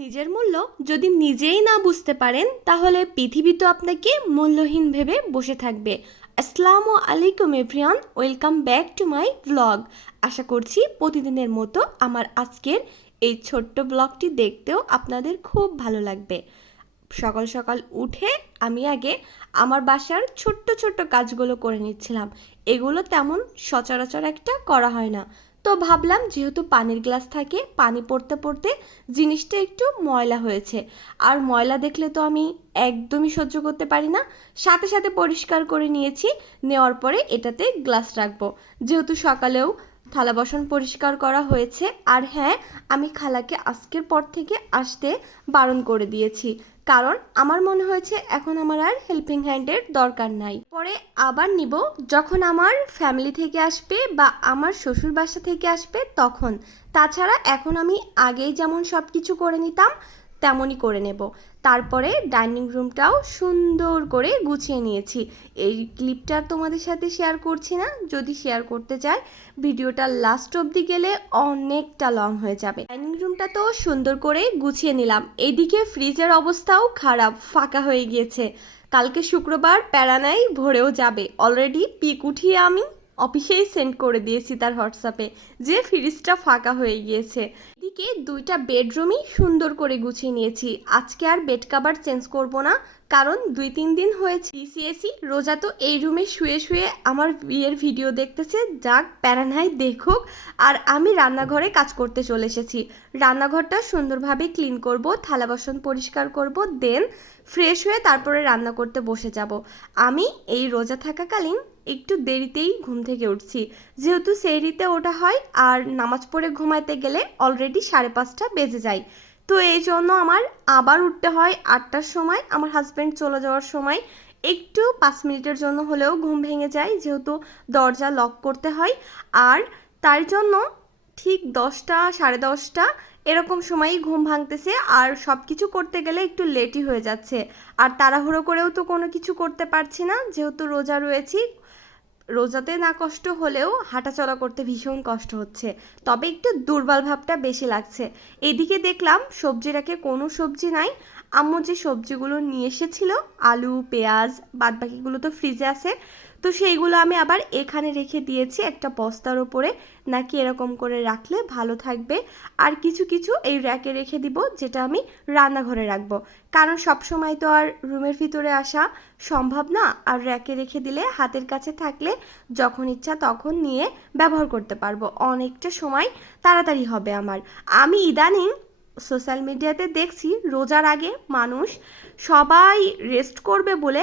নিজের মূল্য যদি নিজেই না বুঝতে পারেন, তাহলে পৃথিবী তো আপনাকে মূল্যহীন ভেবে বসে থাকবে। আসসালামু আলাইকুম everyone, welcome back to my blog. আশা করছি প্রতিদিনের মতো আমার আজকের এই ছোট্ট ব্লগটি দেখতেও আপনাদের খুব ভালো লাগবে। সকাল সকাল উঠে আমি আগে আমার বাসার ছোট্ট ছোট্ট কাজগুলো করে নিচ্ছিলাম। এগুলো তেমন সচরাচর একটা করা হয় না। তো ভাবলাম যেহেতু পানির গ্লাস থাকে, পানি পড়তে পড়তে জিনিসটা একটু ময়লা হয়েছে। আর ময়লা দেখলে তো আমি একদমই সহ্য করতে পারি না। সাথে সাথে পরিষ্কার করে নিয়েছি, নেওয়ার পরে এটাতে গ্লাস রাখব। যেহেতু সকালেও থালা বাসন পরিষ্কার করা হয়েছে। আর হ্যাঁ আমি খালাকে আজকের পর থেকে আসতে বারণ করে দিয়েছি। কারণ আমার মনে হয়েছে এখন আমার আর হেল্পিং হ্যান্ডের দরকার নাই। পরে আবার নিব। যখন আমার ফ্যামিলি থেকে আসবে বা আমার শ্বশুর বাসা থেকে আসবে তখন। তাছাড়া এখন আমি আগেই যেমন সব কিছু করে নিতাম, তেমনই করে নেব। তারপরে ডাইনিং রুমটাও সুন্দর করে গুছিয়ে নিয়েছি। এই ক্লিপটা তোমাদের সাথে শেয়ার করছি না। যদি শেয়ার করতে চাই, ভিডিওটা লাস্ট অবধি গেলে অনেকটা লং হয়ে যাবে। ডাইনিং রুমটা তো সুন্দর করে গুছিয়ে নিলাম। এইদিকে ফ্রিজের অবস্থাও খারাপ, ফাঁকা হয়ে গিয়েছে। কালকে শুক্রবার প্যারানাই ভরেও যাবে। অলরেডি পিক উঠিয়ে আমি অফিসেই সেন্ড করে দিয়েছি তার হোয়াটসঅ্যাপে, যে ফ্রিজটা ফাঁকা হয়ে গিয়েছে। এদিকে দুইটা বেডরুমই সুন্দর করে গুছিয়ে নিয়েছি। আজকে আর বেড কাভার চেঞ্জ করব না। কারণ দুই, তিন দিন হয়েছে। ডিসিএসি রোজা তো এই রুমে শুয়ে শুয়ে আমার বিয়ের ভিডিও দেখতেছে। যাক প্যারানাই দেখুক। আর আমি রান্নাঘরে কাজ করতে চলে এসেছি। রান্নাঘরটা সুন্দরভাবে ক্লিন করব, থালা বাসন পরিষ্কার করব দেন ফ্রেশ হয়ে তারপরে রান্না করতে বসে যাব। আমি এই রোজা থাকাকালীন একটু দেরিতেই ঘুম থেকে উঠছি। যেহেতু সেরিতে ওটা হয়, আর নামাজ পড়ে ঘুমাইতে গেলে অলরেডি সাড়ে পাঁচটা বেজে যায়। তো এই জন্য আমার আবার উঠতে হয় আটটার সময়, আমার হাজব্যান্ড চলে যাওয়ার সময়। একটু পাঁচ মিনিটের জন্য হলেও ঘুম ভেঙে যায়, যেহেতু দরজা লক করতে হয়। আর তার জন্য ঠিক দশটা, সাড়ে দশটা এরকম সময়ই ঘুম ভাঙতেছে। আর সব কিছু করতে গেলে একটু লেটই হয়ে যাচ্ছে। আর তাড়াহুড়ো করেও তো কোনো কিছু করতে পারছি না, যেহেতু রোজা রয়েছি। রোজাতে না কষ্ট হলেও হাঁটাচলা করতে ভীষণ কষ্ট হচ্ছে। তবে একটু দুর্বল ভাবটা বেশি লাগছে। এদিকে দেখলাম সবজি রাখে কোনো সবজি নাই। আম্মু যে সবজিগুলো নিয়ে এসেছিল, আলু, পেঁয়াজ, বাদবাকিগুলো তো ফ্রিজে আছে। তো সেইগুলো আমি আবার এখানে রেখে দিয়েছি একটা বস্তার ওপরে। নাকি এরকম করে রাখলে ভালো থাকবে। আর কিছু কিছু এই র্যাকে রেখে দিব, যেটা আমি রান্নাঘরে রাখব। কারণ সব সময় তো আর রুমের ভিতরে আসা সম্ভব না। আর র্যাকে রেখে দিলে হাতের কাছে থাকলে যখন ইচ্ছা তখন নিয়ে ব্যবহার করতে পারব। অনেকটা সময় তাড়াতাড়ি হবে আমার। আমি ইদানিং সোশ্যাল মিডিয়াতে দেখছি, রোজার আগে মানুষ সবাই রেস্ট করবে বলে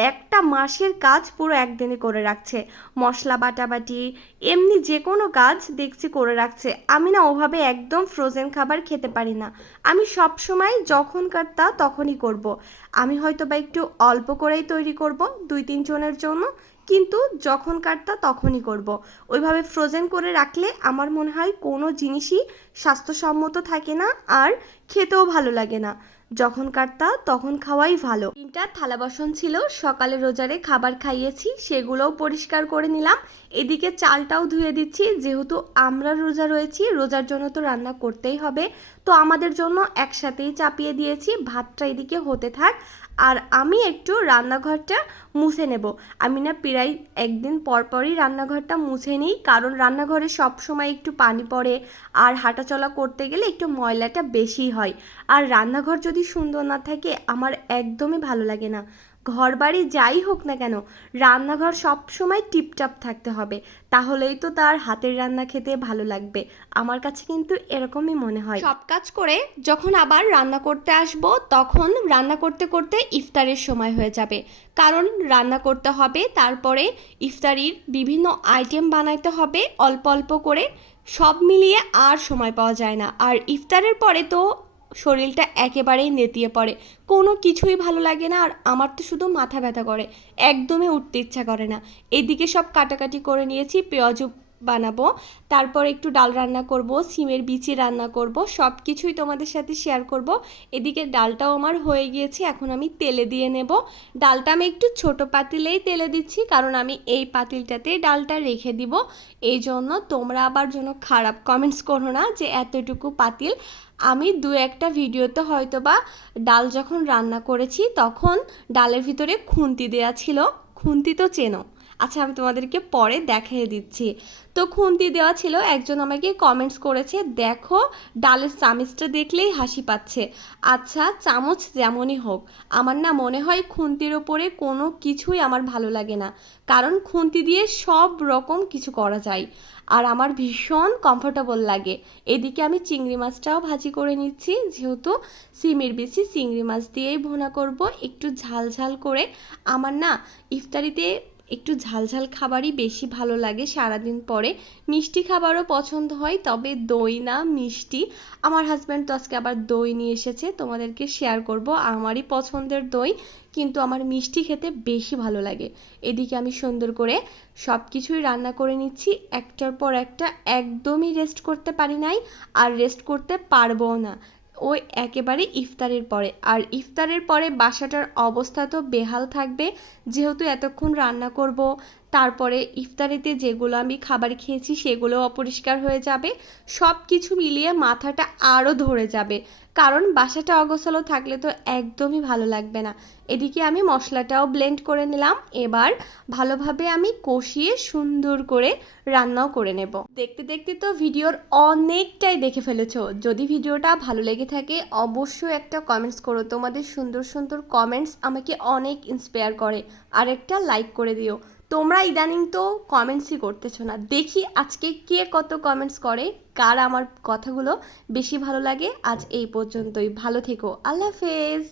একটা মাসের কাজ পুরো একদিনে করে রাখছে মশলা বাটাবাটি, এমনি যে কোনো কাজ দেখছি করে রাখছে আমি না ওভাবে একদম ফ্রোজেন খাবার খেতে পারি না আমি সব সময় যখনকার তা তখনই করব। আমি হয়তো বা একটু অল্প করেই তৈরি করব, দুই তিন জনের জন্য, কিন্তু যখন তা তখনই করব। ওইভাবে ফ্রোজেন করে রাখলে আমার মনে হয় কোনো জিনিসই স্বাস্থ্যসম্মত থাকে না আর খেতেও ভালো লাগে না যখন কাটতা তখন খাওয়াই ভালো। তিনটা থালা বাসন ছিল, সকালে রোজারে খাবার খাইয়েছি, সেগুলোও পরিষ্কার করে নিলাম। এদিকে চালটাও ধুয়ে দিচ্ছি, যেহেতু আমরা রোজা রয়েছি, রোজার জন্য তো রান্না করতেই হবে। তো আমাদের জন্য একসাথেই চাপিয়ে দিয়েছি, ভাতটা এদিকে হতে থাক। আর আমি একটু রান্নাঘরটা মুছে নেব। আমি না প্রায় একদিন পর পরই রান্নাঘরটা মুছে নিই, কারণ রান্নাঘরে সব সময় একটু পানি পড়ে আর হাঁটাচলা করতে গেলে একটু ময়লাটা বেশি হয়। আর রান্নাঘর যদি সুন্দর না থাকে, আমার একদমই ভালো লাগে না। ঘর বাড়ি যাই হোক না কেন, রান্নাঘর সব সময় টিপটাপ থাকতে হবে। তাহলেই তো তার হাতের রান্না খেতে ভালো লাগবে। আমার কাছে কিন্তু এরকমই মনে হয়। সব কাজ করে যখন আবার রান্না করতে আসব, তখন রান্না করতে করতে ইফতারের সময় হয়ে যাবে। কারণ রান্না করতে হবে, তারপরে ইফতারির বিভিন্ন আইটেম বানাইতে হবে, অল্প অল্প করে। সব মিলিয়ে আর সময় পাওয়া যায় না। আর ইফতারের পরে তো শরীরটা একেবারেই নেতিয়ে পড়ে। কোনো কিছুই ভালো লাগে না আর আমার তো শুধু মাথা ব্যথা করে। একদমই উঠতে ইচ্ছা করে না। এদিকে সব কাটাকাটি করে নিয়েছি, পেঁয়াজও বানাবো। তারপর একটু ডাল রান্না করব, সিমের বিচি রান্না করব সব কিছুই তোমাদের সাথে শেয়ার করব। এদিকে ডালটাও আমার হয়ে গিয়েছে, এখন আমি তেলে দিয়ে নেব। ডালটা আমি একটু ছোট পাতিলেই তেলে দিচ্ছি, কারণ আমি এই পাতিলটাতে ডালটা রেখে দিব। এই জন্য তোমরা আবার যেন খারাপ কমেন্টস করো না যে এতটুকু পাতিল। আমি দু একটা ভিডিওতে হয়তো বা ডাল যখন রান্না করেছি, তখন ডালের ভিতরে খুন্তি দেয়া ছিল। খুন্তি তো চেনো। আচ্ছা আমি তোমাদেরকে পরে দেখিয়ে দিচ্ছি। তো খুন্তি দেওয়া ছিল, একজন আমাকে কমেন্টস করেছে, দেখো, ডালের চামিচটা দেখলেই হাসি পাচ্ছে। আচ্ছা চামচ যেমনই হোক, আমার না মনে হয় খুন্তির ওপরে কোনো কিছুই আমার ভালো লাগে না, কারণ খুন্তি দিয়ে সব রকম কিছু করা যায়। আর আমার ভীষণ কমফোর্টেবল লাগে। এদিকে আমি চিংড়ি মাছটাও ভাজি করে নিচ্ছি, যেহেতু সিমের বেশি চিংড়ি মাছ দিয়েই ভোনা করব। একটু ঝাল ঝাল করে আমার না ইফতারিতে একটু ঝালঝাল খাবারই বেশি ভালো লাগে সারাদিন পরে। মিষ্টি খাবারও পছন্দ হয়, তবে দই না, মিষ্টি। আমার হাজব্যান্ড তো আজকে আবার দই নিয়ে এসেছে, তোমাদেরকে শেয়ার করব। আমারই পছন্দের দই, কিন্তু আমার মিষ্টি খেতে বেশি ভালো লাগে। এদিকে আমি সুন্দর করে সব কিছুই রান্না করে নিচ্ছি, একটার পর একটা একদমই রেস্ট করতে পারি নাই, আর রেস্ট করতে পারব না। ওই একেবারে ইফতারের পরে। আর ইফতারের পরে বাসাটার অবস্থা তো বেহাল থাকবে, যেহেতু এতক্ষণ রান্না করব তারপরে ইফতারিতে যেগুলো আমি খাবার খেয়েছি সেগুলো অপরিষ্কার হয়ে যাবে। সব কিছু মিলিয়ে মাথাটা আরও ধরে যাবে। কারণ বাসাটা অগোছালো থাকলে তো একদমই ভালো লাগবে না। এদিকে আমি মশলাটাও ব্লেন্ড করে নিলাম। এবার ভালোভাবে আমি কষিয়ে সুন্দর করে রান্নাও করে নেব। দেখতে দেখতে তো ভিডিওর অনেকটাই দেখে ফেলেছো। যদি ভিডিওটা ভালো লেগে থাকে, অবশ্যই একটা কমেন্টস করো। তোমাদের সুন্দর সুন্দর কমেন্টস আমাকে অনেক ইন্সপায়ার করে। আর একটা লাইক করে দিও। তোমরা ইদানিং তো কমেন্টসই করতেছো না। দেখি আজকে কে কত কমেন্টস করে, কার আমার কথাগুলো বেশি ভালো লাগে। আজ এই পর্যন্তই। ভালো থেকো। আল্লাহ হাফেজ।